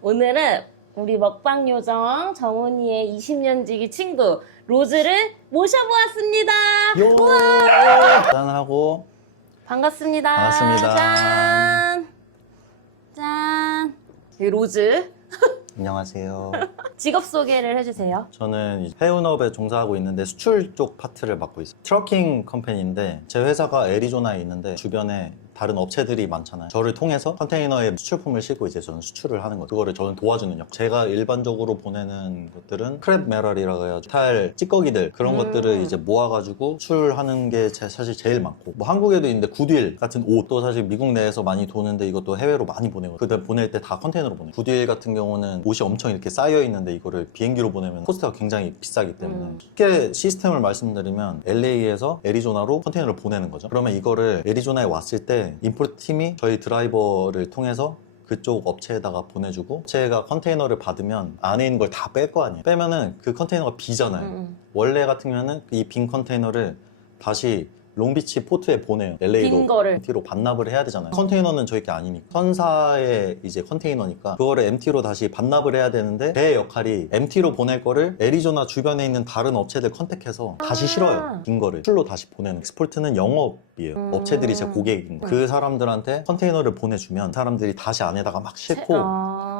오늘은 우리 먹방 요정 정훈이의 20년 지기 친구 로즈를 모셔보았습니다. 짠하고 반갑습니다. 반갑습니다. 짠. 짠. 이 로즈. 안녕하세요. 직업 소개를 해주세요. 저는 해운업에 종사하고 있는데 수출 쪽 파트를 맡고 있어요. 트러킹 컴퍼니인데 제 회사가 애리조나에 있는데 주변에 다른 업체들이 많잖아요. 저를 통해서 컨테이너에 수출품을 싣고 이제 저는 수출을 하는 거죠. 그거를 저는 도와주는 역. 제가 일반적으로 보내는 것들은 크랩 메럴이라고 해가지고 탈 찌꺼기들 그런 것들을 이제 모아가지고 수출하는 게 사실 제일 많고, 뭐 한국에도 있는데 굿윌 같은 옷도 사실 미국 내에서 많이 도는데 이것도 해외로 많이 보내고, 그때 보낼 때 다 컨테이너로 보내요. 굿윌 같은 경우는 옷이 엄청 이렇게 쌓여 있는데 이거를 비행기로 보내면 코스트가 굉장히 비싸기 때문에 쉽게 시스템을 말씀드리면 LA에서 애리조나로 컨테이너를 보내는 거죠. 그러면 이거를 애리조나에 왔을 때 임포트 팀이 저희 드라이버를 통해서 그쪽 업체에다가 보내주고, 업체가 컨테이너를 받으면 안에 있는 걸 다 뺄 거 아니에요. 빼면은 그 컨테이너가 비잖아요. 원래 같으면은 이 빈 컨테이너를 다시 롱비치 포트에 보내요. LA로 MT로 반납을 해야 되잖아요. 컨테이너는 저희 게 아니니까 선사의 이제 컨테이너니까 그거를 MT로 다시 반납을 해야 되는데, 제 역할이 MT로 보낼 거를 애리조나 주변에 있는 다른 업체들 컨택해서 다시 실어요. 빈 거를 출로 다시 보내는. 엑스포트는 영업이에요. 업체들이 제 고객인 거예요. 그 사람들한테 컨테이너를 보내주면 사람들이 다시 안에다가 막 싣고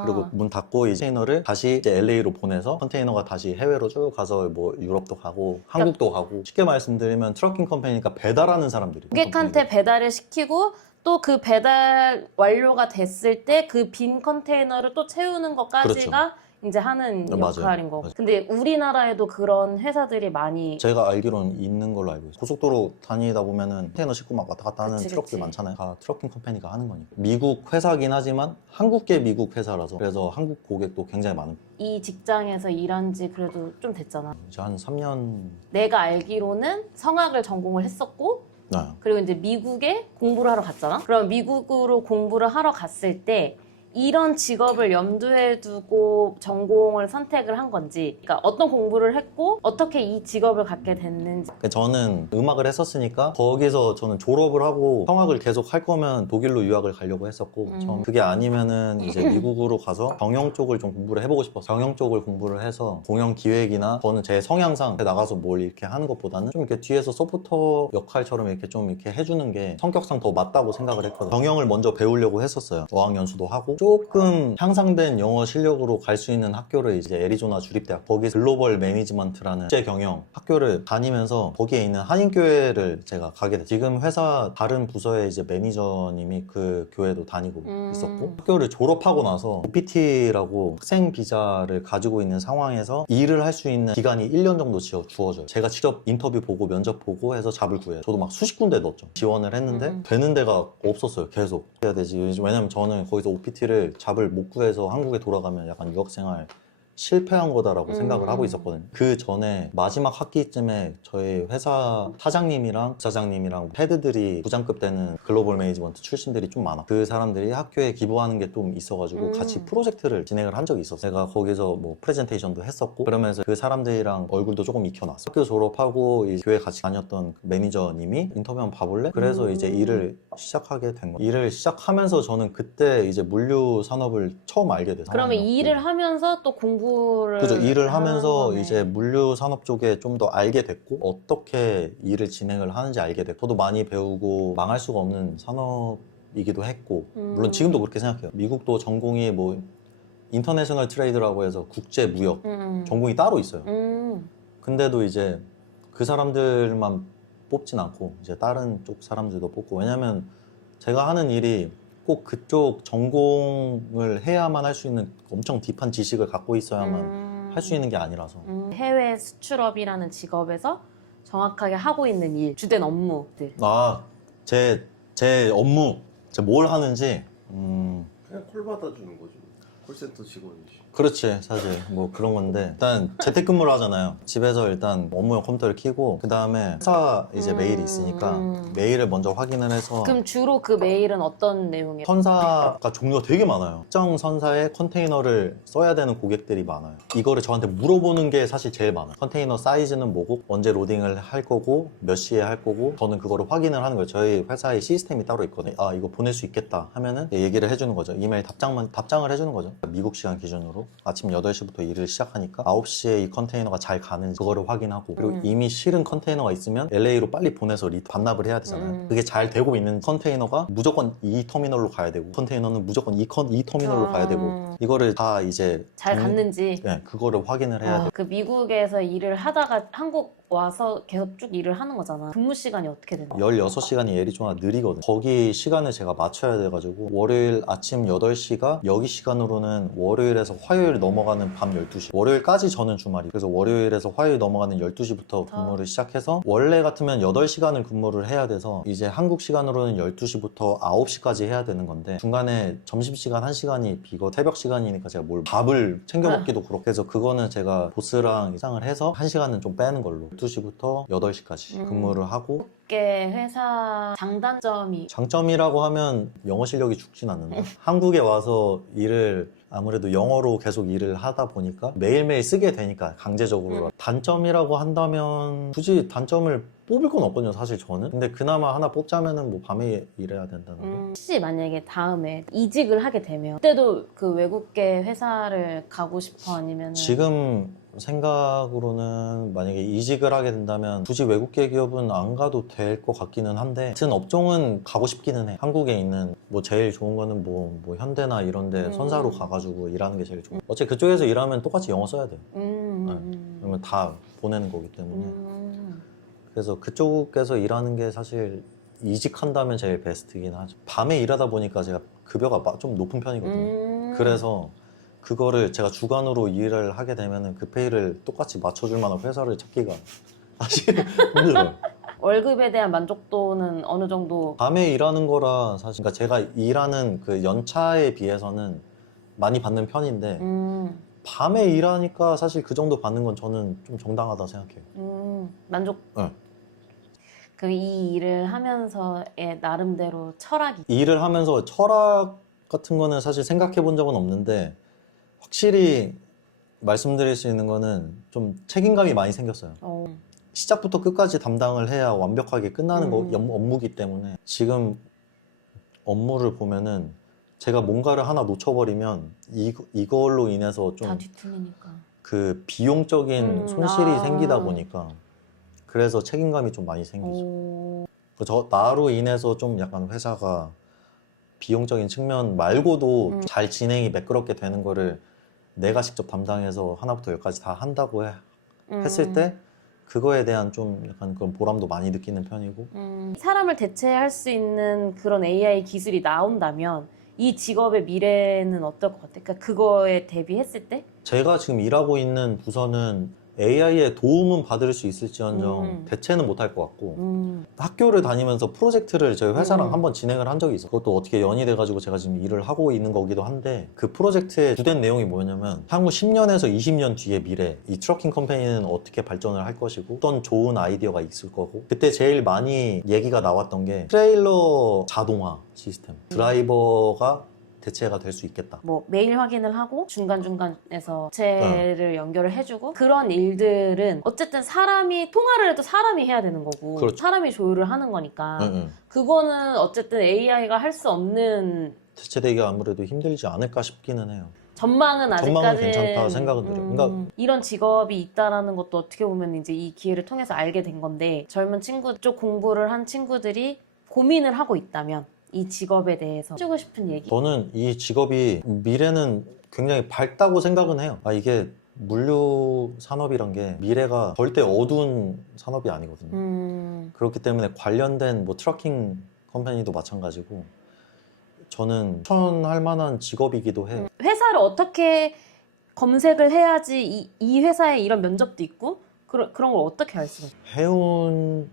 그리고 문 닫고 이 컨테이너를 다시 이제 LA로 보내서 컨테이너가 다시 해외로 쭉 가서 뭐 유럽도 가고 한국도 가고, 쉽게 말씀드리면 트러킹 컴퍼니니까 배달하는 사람들이 고객한테 배달을 시키고 또 그 배달 완료가 됐을 때 그 빈 컨테이너를 또 채우는 것까지가 이제 하는 역할인 거고. 맞아요. 근데 우리나라에도 그런 회사들이 많이 제가 알기로는 있는 걸로 알고 있어요. 고속도로 다니다 보면은 컨테이너 싣고 막 왔다 갔다 하는 트럭들 많잖아요. 다 트러킹 컴퍼니가 하는 거니까. 미국 회사긴 하지만 한국계 미국 회사라서 그래서 한국 고객도 굉장히 많은. 이 직장에서 일한 지 그래도 좀 됐잖아. 이제 한 3년. 내가 알기로는 성악을 전공을 했었고, 네. 그리고 이제 미국에 공부를 하러 갔잖아. 그럼 미국으로 공부를 하러 갔을 때 이런 직업을 염두에 두고 전공을 선택을 한 건지, 그러니까 어떤 공부를 했고 어떻게 이 직업을 갖게 됐는지. 저는 음악을 했었으니까 거기서 저는 졸업을 하고 성악을 계속 할 거면 독일로 유학을 가려고 했었고, 처음 그게 아니면은 이제 미국으로 가서 경영 쪽을 좀 공부를 해보고 싶었어요. 경영 쪽을 공부를 해서 공연 기획이나, 저는 제 성향상 나가서 뭘 이렇게 하는 것보다는 좀 이렇게 뒤에서 서포터 역할처럼 이렇게 좀 이렇게 해주는 게 성격상 더 맞다고 생각을 했거든요. 경영을 먼저 배우려고 했었어요. 어학연수도 하고 조금 향상된 영어 실력으로 갈 수 있는 학교를 이제 애리조나 주립대학, 거기 글로벌 매니지먼트라는 국제 경영 학교를 다니면서 거기에 있는 한인교회를 제가 가게 됐어요. 지금 회사 다른 부서의 이제 매니저님이 그 교회도 다니고 있었고, 학교를 졸업하고 나서 OPT라고 학생 비자를 가지고 있는 상황에서 일을 할 수 있는 기간이 1년 정도 주어져요. 제가 직접 인터뷰 보고 면접 보고 해서 잡을 구해요. 저도 막 수십 군데 넣었죠. 지원을 했는데 되는 데가 없었어요. 계속 해야 되지. 왜냐면 저는 거기서 OPT를 잡을 못 구해서 한국에 돌아가면 약간 유학생활 실패한 거다라고 생각을 하고 있었거든요. 그 전에 마지막 학기쯤에 저희 회사 사장님이랑 부사장님이랑 헤드들이 부장급 되는 글로벌 매니지먼트 출신들이 좀 많아. 그 사람들이 학교에 기부하는 게 좀 있어가지고 같이 프로젝트를 진행을 한 적이 있었어요. 제가 거기서 뭐 프레젠테이션도 했었고, 그러면서 그 사람들이랑 얼굴도 조금 익혀놨어. 학교 졸업하고 이 교회 같이 다녔던 매니저님이 인터뷰 한번 봐볼래? 그래서 이제 일을 시작하게 된 거예요. 일을 시작하면서 저는 그때 이제 물류 산업을 처음 알게 됐어요. 그러면 일을 하면서 또 공부를 그죠. 일을 하면서 거네. 이제 물류 산업 쪽에 좀 더 알게 됐고, 어떻게 일을 진행을 하는지 알게 됐고, 저도 많이 배우고 망할 수가 없는 산업이기도 했고, 물론 지금도 그렇게 생각해요. 미국도 전공이 뭐 인터내셔널 트레이드라고 해서 국제 무역 전공이 따로 있어요. 근데도 이제 그 사람들만 뽑진 않고 이제 다른 쪽 사람들도 뽑고, 왜냐면 제가 하는 일이 꼭 그쪽 전공을 해야만 할 수 있는 엄청 딥한 지식을 갖고 있어야만 할 수 있는 게 아니라서. 해외 수출업이라는 직업에서 정확하게 하고 있는 일, 주된 업무들. 제 업무, 제가 뭘 하는지, 그냥 콜 받아주는 거죠. 콜센터 직원이지. 그렇지, 사실 뭐 그런 건데 일단 재택근무를 하잖아요. 집에서 일단 업무용 컴퓨터를 켜고 그 다음에 회사 이제 메일이 있으니까 메일을 먼저 확인을 해서. 그럼 주로 그 메일은 어떤 내용이에요? 선사가 종류가 되게 많아요. 특정 선사에 컨테이너를 써야 되는 고객들이 많아요. 이거를 저한테 물어보는 게 사실 제일 많아요. 컨테이너 사이즈는 뭐고, 언제 로딩을 할 거고, 몇 시에 할 거고, 저는 그거를 확인을 하는 거예요. 저희 회사에 시스템이 따로 있거든요. 아, 이거 보낼 수 있겠다 하면은 얘기를 해주는 거죠. 이메일 답장을 해주는 거죠. 미국 시간 기준으로 아침 8시부터 일을 시작하니까 9시에 이 컨테이너가 잘 가는지 그거를 확인하고, 그리고 이미 실은 컨테이너가 있으면 LA로 빨리 보내서 반납을 해야 되잖아요. 그게 잘 되고 있는 컨테이너가 무조건 이 터미널로 가야 되고, 컨테이너는 무조건 이 터미널로 가야 되고, 이거를 다 이제 잘 갔는지. 네, 그거를 확인을 해야 돼요. 그 미국에서 일을 하다가 한국 와서 계속 쭉 일을 하는 거잖아. 근무 시간이 어떻게 되나? 16시간이 애리조나 느리거든. 거기 시간을 제가 맞춰야 돼가지고 월요일 아침 8시가 여기 시간으로는 월요일에서 화요일 넘어가는 밤 12시. 월요일까지 저는 주말이. 그래서 월요일에서 화요일 넘어가는 12시부터 근무를 시작해서 원래 같으면 8시간을 근무를 해야 돼서 이제 한국 시간으로는 12시부터 9시까지 해야 되는 건데 중간에 점심시간 1시간이 비고 새벽 시간이니까 제가 밥을 챙겨 먹기도 그렇고 그래서 그거는 제가 보스랑 상을 해서 1시간은 좀 빼는 걸로 12시부터 8시까지 근무를 하고. 꽤 회사 장단점이 장점이라고 하면 영어 실력이 죽진 않는다. 한국에 와서 일을 아무래도 영어로 계속 일을 하다 보니까 매일매일 쓰게 되니까 강제적으로. 단점이라고 한다면 굳이 단점을 뽑을 건 없거든요, 사실 저는. 근데 그나마 하나 뽑자면은 뭐 밤에 일해야 된다는 거. 혹시 만약에 다음에 이직을 하게 되면 그때도 그 외국계 회사를 가고 싶어 아니면 지금 생각으로는 만약에 이직을 하게 된다면 굳이 외국계 기업은 안 가도 될 것 같기는 한데 같은 업종은 가고 싶기는 해. 한국에 있는 뭐 제일 좋은 거는 뭐 현대나 이런 데 선사로 가가지고 일하는 게 제일 좋아. 어차피 그쪽에서 일하면 똑같이 영어 써야 돼요. 그러면 다 보내는 거기 때문에. 그래서 그쪽에서 일하는 게 사실 이직한다면 제일 베스트긴 하죠. 밤에 일하다 보니까 제가 급여가 좀 높은 편이거든요. 그래서 그거를 제가 주간으로 일을 하게 되면 그 페이를 똑같이 맞춰줄 만한 회사를 찾기가 사실 힘들어요. 월급에 대한 만족도는 어느 정도? 밤에 일하는 거라 사실 그러니까 제가 일하는 그 연차에 비해서는 많이 받는 편인데 밤에 일하니까 사실 그 정도 받는 건 저는 좀 정당하다 생각해요. 만족? 네. 그 이 일을 하면서의 나름대로 철학이 일을 하면서 철학 같은 거는 사실 생각해 본 적은 없는데 확실히 말씀드릴 수 있는 거는 좀 책임감이 많이 생겼어요. 시작부터 끝까지 담당을 해야 완벽하게 끝나는 업무기 때문에 지금 업무를 보면은 제가 뭔가를 하나 놓쳐버리면 이걸로 인해서 다 좀 뒤틀리니까. 그 비용적인 손실이 생기다 보니까 그래서 책임감이 좀 많이 생기죠. 나로 인해서 좀 약간 회사가 비용적인 측면 말고도 잘 진행이 매끄럽게 되는 거를 내가 직접 담당해서 하나부터 열까지 다 한다고 했을 때 그거에 대한 좀 약간 그런 보람도 많이 느끼는 편이고. 사람을 대체할 수 있는 그런 AI 기술이 나온다면 이 직업의 미래는 어떨 것 같아? 그러니까 그거에 대비했을 때? 제가 지금 일하고 있는 부서는 AI의 도움은 받을 수 있을지언정 대체는 못할 것 같고 학교를 다니면서 프로젝트를 저희 회사랑 한번 진행을 한 적이 있어요. 그것도 어떻게 연이 돼가지고 제가 지금 일을 하고 있는 거기도 한데 그 프로젝트의 주된 내용이 뭐냐면 향후 10년에서 20년 뒤의 미래 이 트러킹 컴퍼니는 어떻게 발전을 할 것이고 어떤 좋은 아이디어가 있을 거고 그때 제일 많이 얘기가 나왔던 게 트레일러 자동화 시스템 드라이버가 대체가 될 수 있겠다. 뭐 메일 확인을 하고 중간중간에서 제를 연결을 해주고 그런 일들은 어쨌든 사람이 통화를 해도 사람이 해야 되는 거고 그렇죠. 사람이 조율을 하는 거니까 그거는 어쨌든 AI가 할 수 없는 대체되기가 아무래도 힘들지 않을까 싶기는 해요. 전망은 아직까지 괜찮다 생각은 들어요. 그러니까 이런 직업이 있다라는 것도 어떻게 보면 이제 이 기회를 통해서 알게 된 건데 젊은 친구 쪽 공부를 한 친구들이 고민을 하고 있다면 이 직업에 대해서 해주고 싶은 얘기. 저는 이 직업이 미래는 굉장히 밝다고 생각은 해요. 이게 물류 산업이란 게 미래가 절대 어두운 산업이 아니거든요. 그렇기 때문에 관련된 뭐 트러킹 컴퍼니도 마찬가지고 저는 추천할 만한 직업이기도 해요. 회사를 어떻게 검색을 해야지 이 회사에 이런 면접도 있고 그런 걸 어떻게 알 수가 있어요?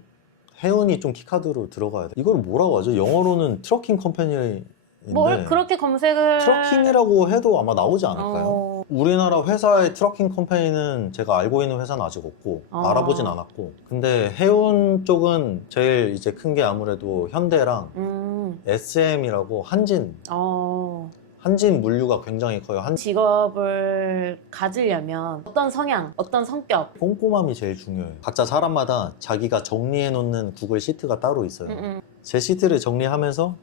해운이 좀 키카드로 들어가야 돼. 이걸 뭐라고 하죠? 영어로는 트러킹 컴퍼니인데 뭘 그렇게 검색을 트러킹이라고 해도 아마 나오지 않을까요? 우리나라 회사의 트러킹 컴퍼니는 제가 알고 있는 회사는 아직 없고 알아보진 않았고, 근데 해운 쪽은 제일 이제 큰 게 아무래도 현대랑 SM이라고 한진 물류가 굉장히 커요. 직업을 가지려면 어떤 성향, 어떤 성격? 꼼꼼함이 제일 중요해요. 각자 사람마다 자기가 정리해 놓는 구글 시트가 따로 있어요. 제 시트를 정리하면서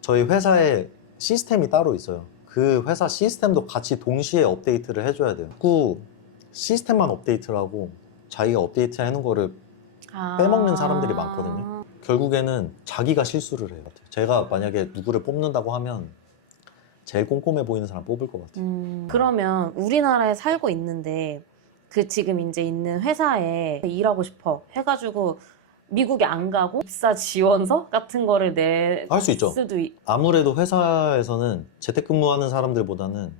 저희 회사의 시스템이 따로 있어요. 그 회사 시스템도 같이 동시에 업데이트를 해줘야 돼요. 자꾸 시스템만 업데이트를 하고 자기가 업데이트 해놓은 거를 빼먹는 사람들이 많거든요. 결국에는 자기가 실수를 해요. 제가 만약에 누구를 뽑는다고 하면 제일 꼼꼼해 보이는 사람 뽑을 것 같아요. 그러면 우리나라에 살고 있는데 그 지금 이제 있는 회사에 일하고 싶어 해가지고 미국에 안 가고 입사 지원서 같은 거를 할 수 있죠. 아무래도 회사에서는 재택근무하는 사람들보다는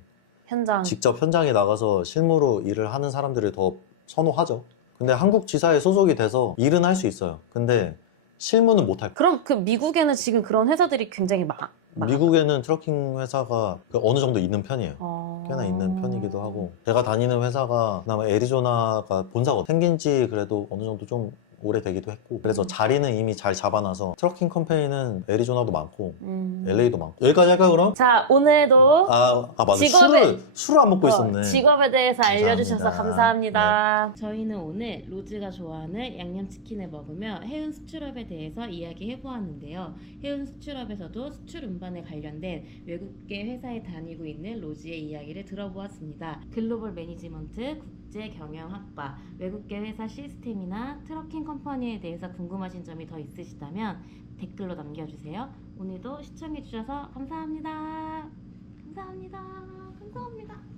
현장 직접 현장에 나가서 실무로 일을 하는 사람들을 더 선호하죠. 근데 한국 지사에 소속이 돼서 일은 할 수 있어요. 근데 실무는 못 할 거예요. 그럼 그 미국에는 지금 그런 회사들이 굉장히 많아? 미국에는 트러킹 회사가 어느 정도 있는 편이에요. 꽤나 있는 편이기도 하고, 제가 다니는 회사가 그나마 애리조나가 본사가 생긴 지 그래도 어느 정도 좀 오래되기도 했고, 그래서 자리는 이미 잘 잡아놔서 트러킹 컴퍼니는 애리조나도 많고 LA도 많고. 여기까지 할까요 그럼? 자, 오늘도 맞아. 직업에- 술을 안 먹고 있었네. 직업에 대해서 알려주셔서 감사합니다. 저희는 오늘 로즈가 좋아하는 양념치킨을 먹으며 해운 수출업에 대해서 이야기해보았는데요. 해운 수출업에서도 수출 운반에 관련된 외국계 회사에 다니고 있는 로즈의 이야기를 들어보았습니다. 글로벌 매니지먼트, 국제 경영학과, 외국계 회사 시스템이나 트러킹 컴퍼니에 대해서 궁금하신 점이 더 있으시다면 댓글로 남겨주세요. 오늘도 시청해주셔서 감사합니다. 감사합니다. 감사합니다.